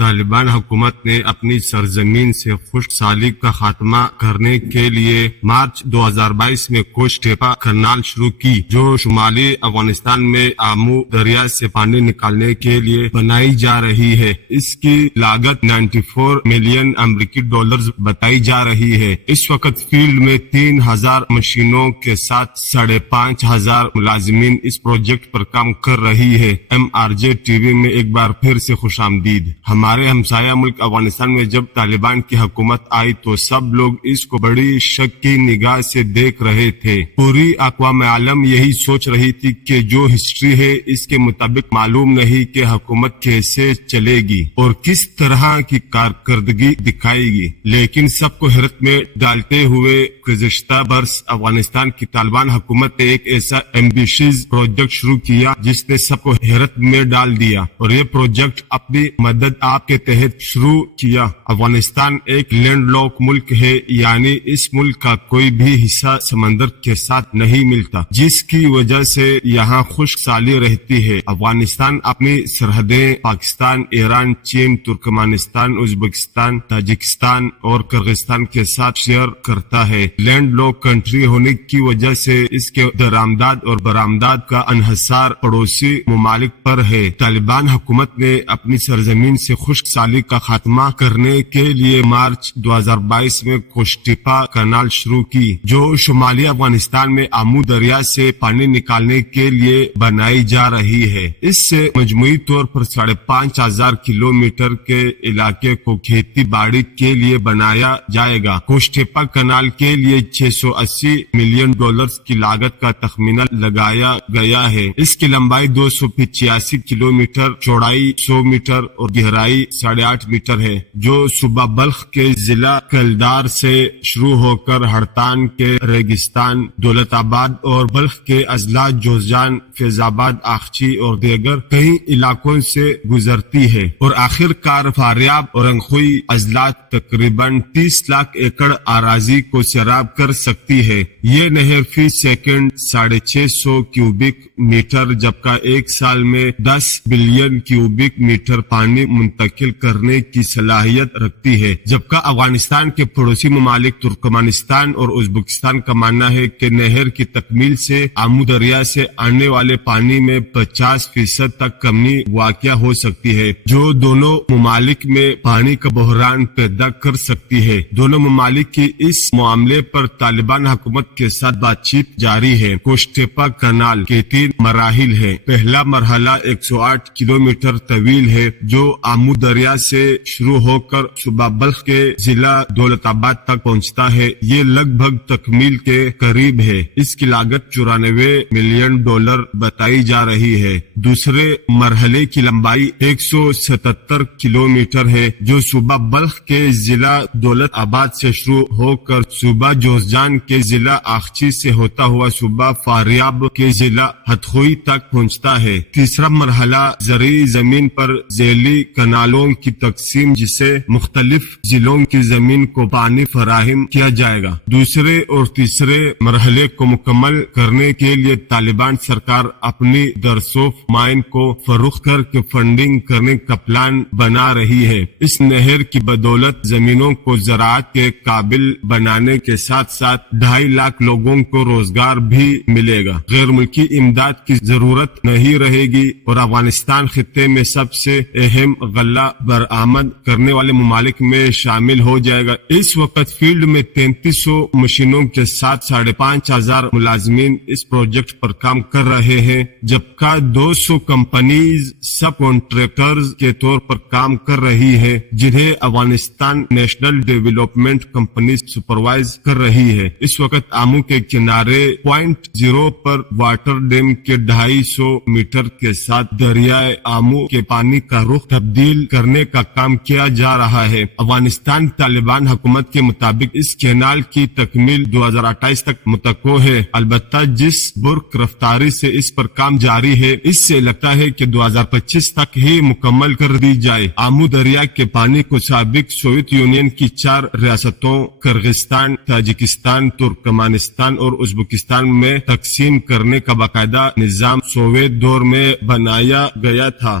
طالبان حکومت نے اپنی سرزمین سے خشک سالی کا خاتمہ کرنے کے لیے مارچ 2022 میں کوشٹیپا کنال شروع کی، جو شمالی افغانستان میں آمو دریا سے پانی نکالنے کے لیے بنائی جا رہی ہے۔ اس کی لاگت 94 ملین امریکی ڈالرز بتائی جا رہی ہے۔ اس وقت فیلڈ میں 3000 مشینوں کے ساتھ 5500 ملازمین اس پروجیکٹ پر کام کر رہی ہے۔ MRJ ٹی وی میں ایک بار پھر سے خوش آمدید۔ ہمارے ہمسایہ ملک افغانستان میں جب طالبان کی حکومت آئی تو سب لوگ اس کو بڑی شک کی نگاہ سے دیکھ رہے تھے۔ پوری اقوام عالم یہی سوچ رہی تھی کہ جو ہسٹری ہے اس کے مطابق معلوم نہیں کہ حکومت کیسے چلے گی اور کس طرح کی کارکردگی دکھائے گی، لیکن سب کو حیرت میں ڈالتے ہوئے گزشتہ برس افغانستان کی طالبان حکومت نے ایک ایسا ایمبیشیز پروجیکٹ شروع کیا جس نے سب کو حیرت میں ڈال دیا، اور یہ پروجیکٹ اپنی مدد آپ کے تحت شروع کیا۔ افغانستان ایک لینڈ لاک ملک ہے، یعنی اس ملک کا کوئی بھی حصہ سمندر کے ساتھ نہیں ملتا، جس کی وجہ سے یہاں خشک سالی رہتی ہے۔ افغانستان اپنی سرحدیں پاکستان، ایران، چین، ترکمانستان، ازبکستان، تاجکستان اور کرغزستان کے ساتھ شیئر کرتا ہے۔ لینڈ لاک کنٹری ہونے کی وجہ سے اس کے درآمدات اور برآمدات کا انحصار پڑوسی ممالک پر ہے۔ طالبان حکومت نے اپنی سرزمین سے خشک سالی کا خاتمہ کرنے کے لیے مارچ 2022 میں کوشٹیپا کنال شروع کی، جو شمالی افغانستان میں آمو دریا سے پانی نکالنے کے لیے بنائی جا رہی ہے۔ اس سے مجموعی طور پر 5500 کلومیٹر کے علاقے کو کھیتی باڑی کے لیے بنایا جائے گا۔ کوشٹیپا کنال کے لیے 680 ملین ڈالرز کی لاگت کا تخمینہ لگایا گیا ہے۔ اس کی لمبائی 285 کلومیٹر، چوڑائی 100 میٹر اور گہرائی 8.5 میٹر ہے، جو صوبہ بلخ کے ضلع کلدار سے شروع ہو کر ہڑتان کے ریگستان، دولت آباد اور بلخ کے اضلاع جوزجان، فیض آباد، آخچی اور دیگر کئی علاقوں سے گزرتی ہے اور آخر کار فاریاب اور انخوئی اضلاع تقریباً 30 لاکھ ایکڑ اراضی کو سیراب کر سکتی ہے۔ یہ نہر فی سیکنڈ 650 کیوبک میٹر جبکہ ایک سال میں 10 بلین کیوبک میٹر پانی منتقل کرنے کی صلاحیت رکھتی ہے، جبکہ افغانستان کے پڑوسی ممالک ترکمانستان اور ازبکستان کا ماننا ہے کہ نہر کی تکمیل سے آمو دریا سے آنے والے پانی میں 50% تک کمی واقع ہو سکتی ہے، جو دونوں ممالک میں پانی کا بحران پیدا کر سکتی ہے۔ دونوں ممالک کی اس معاملے پر طالبان حکومت کے ساتھ بات چیت جاری ہے۔ کوشٹیپا کنال کے 3 مراحل ہیں۔ پہلا مرحلہ 108 کلومیٹر طویل ہے، جو آمو دریا سے شروع ہو کر صوبہ بلخ کے ضلع دولت آباد تک پہنچتا ہے۔ یہ لگ بھگ تکمیل کے قریب ہے۔ اس کی لاگت 94 ملین ڈالر بتائی جا رہی ہے۔ دوسرے مرحلے کی لمبائی 177 کلومیٹر ہے، جو صوبہ بلخ کے ضلع دولت آباد سے شروع ہو کر صوبہ جوزجان کے ضلع آخچی سے ہوتا ہوا صوبہ فاریاب کے ضلع ہتھوئی تک پہنچتا ہے۔ تیسرا مرحلہ زرعی زمین پر ذیلی کنالوں کی تقسیم، جسے مختلف ضلعوں کی زمین کو پانی فراہم کیا جائے گا۔ دوسرے اور تیسرے مرحلے کو مکمل کرنے کے لیے طالبان سرکار اپنی درسوف مائن کو فروخت کر کے فنڈنگ کرنے کا پلان بنا رہی ہے۔ اس نہر کی بدولت زمینوں کو زراعت کے قابل بنانے کے ساتھ ساتھ 2.5 لاکھ لوگوں کو روزگار بھی ملے گا۔ غیر ملکی امداد کی ضرورت نہیں رہے گی اور افغانستان خطے میں سب سے اہم غلہ برآمد کرنے والے ممالک میں شامل ہو جائے گا۔ اس وقت فیلڈ میں 3300 مشینوں کے ساتھ 5500 ملازمین اس پروجیکٹ پر کام کر رہے ہیں، جبکہ 200 کمپنیز سب کانٹریکٹرز کے طور پر کام کر رہی ہے، جنہیں Afghanistan national development company supervise کر رہی ہے۔ اس وقت آمو کے کنارے پوائنٹ 0 پر واٹر ڈیم کے 250 میٹر کے ساتھ دریائے آمو کے پانی کا رخ تبدیل کرنے کا کام کیا جا رہا ہے۔ افغانستان طالبان حکومت کے مطابق اس کینال کی تکمیل 2028 تک متوقع ہے، البتہ جس برق رفتاری سے اس پر کام جاری ہے، اس سے لگتا ہے کہ 2025 تک ہی مکمل کر دی جائے۔ آمو دریا کے پانی کو سابق سوویت یونین کی 4 ریاستوں کرغزستان، تاجکستان، ترکمانستان اور ازبکستان میں تقسیم کرنے کا باقاعدہ نظام سوویت دور میں بنایا گیا تھا۔